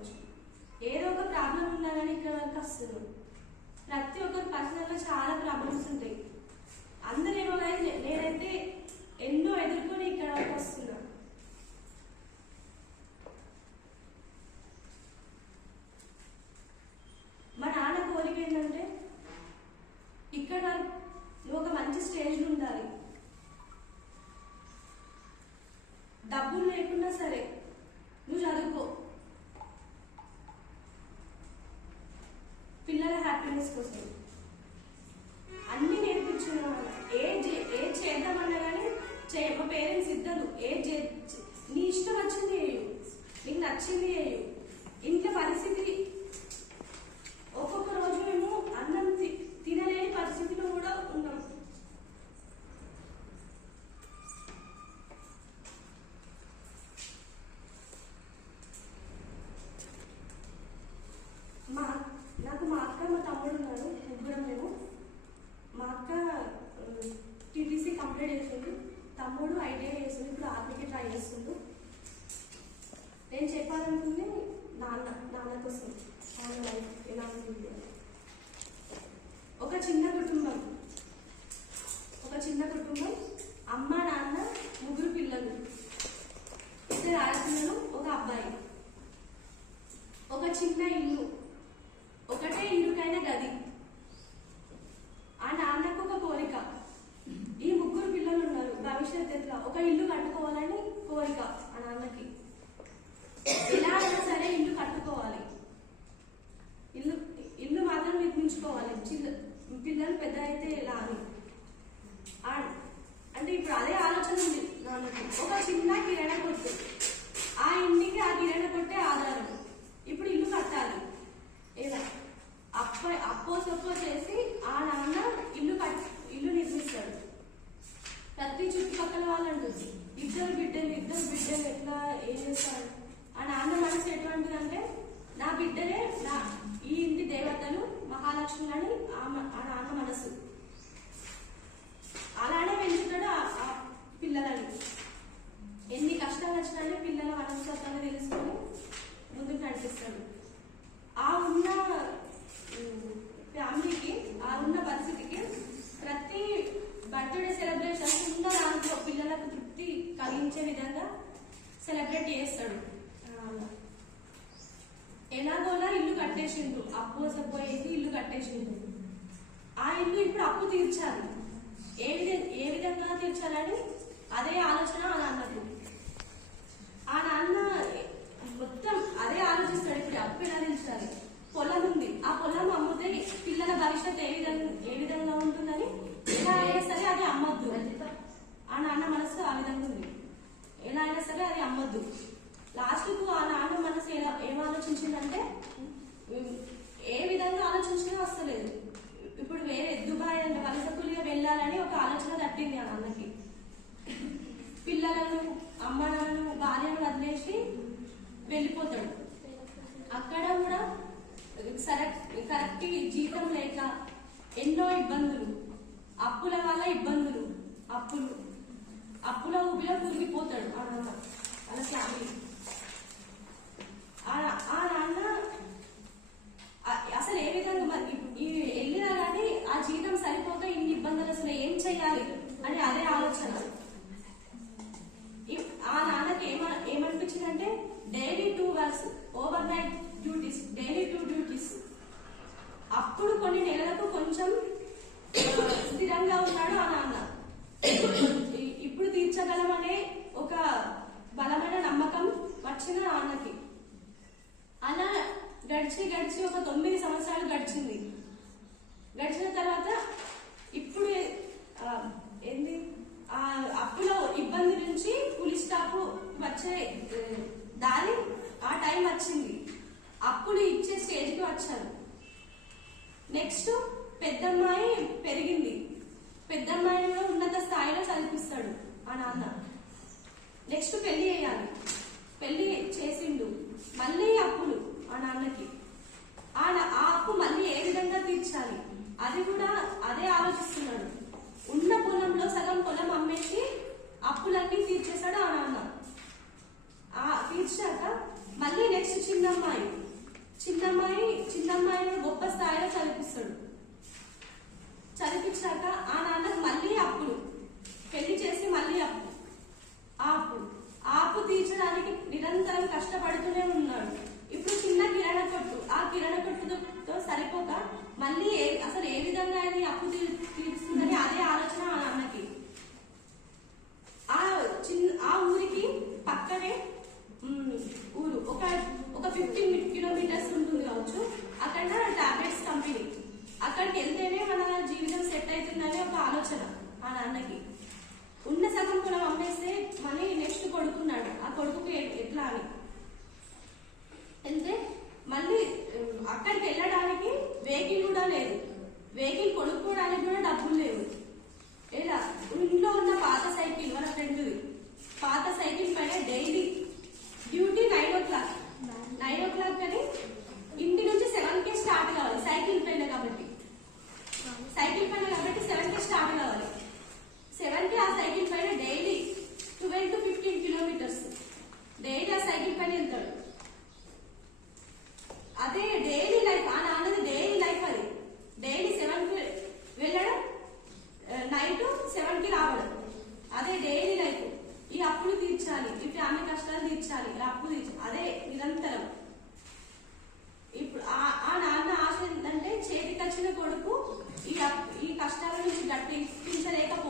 చేసుకోవచ్చు. ఏదో ఒక ప్రాబ్లం ఉన్నా కానీ ఇక్కడ వరకు వస్తుంది. ప్రతి ఒక్కరు పర్సనల్గా చాలా ప్రాబ్లమ్స్ ఉంటాయి. అందరేమో కానీ నేనైతే ఎన్నో ఎదుర్కొని ఇక్కడ వరకు వస్తున్నా. మా నాన్న కోరిక ఏంటంటే ఇక్కడ నువ్వు ఒక మంచి స్టేజ్లో ఉండాలి. డబ్బులు లేకున్నా సరే నువ్వు చదువుకో, పిల్లల హ్యాపీనెస్ కోసం అన్ని నేర్పించిన వాళ్ళ. ఏది చేద్దామన్నా కానీ మా పేరెంట్స్ ఇద్దరు నీ ఇష్టం వచ్చింది చేయు, నీకు నచ్చింది చేయు. ఇంట్లో పరిస్థితి ఒక్కొక్క రోజు మేము అన్నం తినలేని పరిస్థితిలో కూడా ఉన్నాం. నాకు మా అక్క మా తమ్ముడు ఉన్నారు, ముగ్గురం మేము. మా అక్క టీటీసీ కంప్లీట్ చేసింది, తమ్ముడు ఐటీఐ చేసింది, ఇప్పుడు ఆర్మీకి ట్రై చేస్తుండు. నేను చెప్పాలనుకుంది నాన్న కోసం ఆయన లైఫ్ ఎలా ఉంటుంది. ఒక చిన్న కుటుంబం, అమ్మ నాన్న ముగ్గురు పిల్లలు, 2 ఆడపిల్లలు, ఒక అబ్బాయి, ఒక చిన్న ఇల్లు, ఒకటే ఇల్లుకైన గది. ఆ నాన్నకు ఒక కోరిక, ఈ ముగ్గురు పిల్లలు ఉన్నారు, భవిష్యత్ ఎట్లా ఒక ఇల్లు కట్టుకోవాలని కోరిక ఆ నాన్నకి. ఎలా అయినా సరే ఇల్లు కట్టుకోవాలి, ఇల్లు మాత్రం నిర్మించుకోవాలి, పిల్లలు పెద్ద అయితే ఎలా అని. అంటే ఇప్పుడు అదే ఆలోచన ఉంది నాన్నకి. ఒక చిన్న కిరాణా కొట్టు, ఆ ఇంటికి ఆ కిరాణా కొట్టే ఆధారం. ఇప్పుడు ఇల్లు కట్టాలి, ఎలా అప్పో సొప్పో చేసి ఆ నాన్న ఇల్లు నిర్మిస్తాడు. ప్రతి చుట్టుపక్కల వాళ్ళు అంటుంది, ఇద్దరు బిడ్డలు ఎట్లా ఏం చేస్తారు. ఆ నాన్న మనసు ఎటువంటిదంటే నా బిడ్డలే ఈ ఇంటి దేవతలు మహాలక్ష్మి అని ఆ నాన్న మనసు. అలానే పెంచుతాడు ఆ పిల్లలని. ఎన్ని కష్టాలు వచ్చినా పిల్లల మనస్తత్వాన్ని తెలుసుకొని ముందుకు నడిపిస్తాడు. ఆ ఉన్న ఫ్యామిలీకి, ఆ ఉన్న పరిస్థితికి ప్రతి బర్త్డే సెలబ్రేషన్స్ ఉన్న దాంట్లో పిల్లలకు తృప్తి కలిగించే విధంగా సెలబ్రేట్ చేస్తాడు. ఎలాగోలా ఇల్లు కట్టేసిండు, అప్పు సపోయేసి ఇల్లు కట్టేసిండు. ఆ ఇల్లు ఇప్పుడు అప్పు తీర్చాలి, ఏ విధంగా తీర్చాలని అదే ఆలోచన ఆ నాన్నకు. ఆ నాన్న మొత్తం అదే ఆలోచిస్తాడు, ఇప్పుడు అప్పు ఎలా తీర్చాలి. పొలం ఉంది, ఆ పొలం అమ్ముతే పిల్లల భవిష్యత్తు ఏ విధంగా ఉంటుందని ఎలా అయినా సరే అది అమ్మొద్దు. ఆ నాన్న మనసు ఆ విధంగా ఉంది, ఎలా అయినా సరే అది అమ్మొద్దు. లాస్ట్కు ఆ నాన్న మనసు ఏం ఆలోచించిందంటే ఏ విధంగా ఆలోచించినా వస్తలేదు. ఇప్పుడు వేరే దుబాయ్ అంటే వలస కూలిగా వెళ్ళాలని ఒక ఆలోచన తట్టింది ఆ నాన్నకి. పిల్లలను, అమ్మ నాన్నను, భార్యను వదిలేసి వెళ్ళిపోతాడు. అక్కడ కూడా కరెక్ట్ జీతం లేక ఎన్నో ఇబ్బందులు, అప్పుల వల్ల ఇబ్బందులు, అప్పుల ఊపిలో కూలిపోతాడు ఆ నాన్న, వాళ్ళ ఫ్యామిలీ. ఆ నాన్న అసలు ఏ విధంగా వెళ్ళినా కానీ ఆ జీతం సరిపోక ఇన్ని ఇబ్బందులు, అసలు ఏం చెయ్యాలి అని అదే ఆలోచన. ఆ నాన్నకి ఏమనిపించిందంటే daily 2 works, overnight duties, daily 2 duties. అప్పుడు కొన్ని నెలలకు కొంచెం స్థిరంగా ఉన్నాడు ఆ నాన్న. ఇప్పుడు తీర్చగలమనే ఒక బలమైన నమ్మకం వచ్చిన నాన్నకి. అలా గడిచి ఒక 9 సంవత్సరాలు గడిచింది. గడిచిన తర్వాత ఇప్పుడు ఏంది అప్పులో ఇబ్బంది నుంచి పులి స్టాప్ వచ్చే దాని ఆ టైం వచ్చింది. అప్పులు ఇచ్చే స్టేజ్కి వచ్చారు. నెక్స్ట్ పెద్దమ్మాయి పెరిగింది, పెద్దమ్మాయిని ఉన్నత స్థాయిలో చదివిస్తాడు ఆ నాన్న. నెక్స్ట్ పెళ్లి చేయాలి, పెళ్లి చేసిండు. మళ్ళీ అప్పులు ఆ నాన్నకి. ఆ అప్పు మళ్ళీ ఏ విధంగా తీర్చాలి అది కూడా అదే ఆలోచిస్తున్నాడు. ఉన్న పొలంలో సగం పొలం అమ్మేసి అప్పులన్నీ తీర్చేశాడు ఆ నాన్న. తీర్చాక మళ్ళీ నెక్స్ట్ చిన్నమ్మాయి స్థాయిలో చదివిస్తాడు. చదివించాక ఆ నాన్నకు మళ్ళీ అప్పులు, పెళ్లి చేసి మళ్ళీ ఆ అప్పు తీర్చడానికి నిరంతరం కష్టపడుతూనే ఉన్నాడు. ఇప్పుడు చిన్న కిరాణా కొట్టు, ఆ కిరాణా కొట్టుతో సరిపోక మళ్ళీ అసలు ఏ విధంగా అది అప్పు తీరుస్తుందని అదే ఆలోచన ఆ నాన్నకి. ఆ ఊరికి పక్కనే ఊరు ఒక 15 కిలోమీటర్స్ ఉంటుంది కావచ్చు. అక్కడ టాబ్లెట్స్ కంపెనీ, అక్కడికి వెళ్తేనే మన జీవితం సెట్ అవుతుందని ఒక ఆలోచన ఆ నాన్నకి. ఉన్న సగం పొలం అమ్మేస్తే మనీ నెక్స్ట్ కొడుకున్నాడు, ఆ కొడుకుకి ఎట్లా అని వెళ్తే మళ్ళీ అక్కడికి వెళ్ళడానికి వెహికల్ కూడా లేదు, వెహికల్ కొనుక్కోవడానికి కూడా డబ్బులు లేవు. ఇలా ఇంట్లో ఉన్న పాత సైకిల్, మన ఫ్రెండ్ది పాత సైకిల్ పైన డైలీ డ్యూటీ 9 o'clock అని ఇంటి నుంచి 7కే స్టార్ట్ కావాలి. సైకిల్ పైన కాబట్టి 7కే స్టార్ట్ కావాలి. 7కి ఆ సైకిల్ పైన డైలీ 12 to 15 కిలోమీటర్స్ డైలీ ఆ సైకిల్ పైన వెళ్తాడు. అదే డైలీ లైఫ్, ఆ నాన్నది డైలీ లైఫ్. అది డైలీ 7కి వెళ్ళడం, నైట్ 7కి రావడం, అదే డైలీ లైఫ్. ఈ అప్పులు తీర్చాలి, ఈ ఫ్యామిలీ కష్టాలు తీర్చాలి, అప్పులు తీర్చాలి, అదే నిరంతరం. ఇప్పుడు ఆ నాన్న ఆశ ఏంటంటే చేతికి వచ్చిన కొడుకు ఈ కష్టాల నుంచి గట్టెక్కించలేకపోతే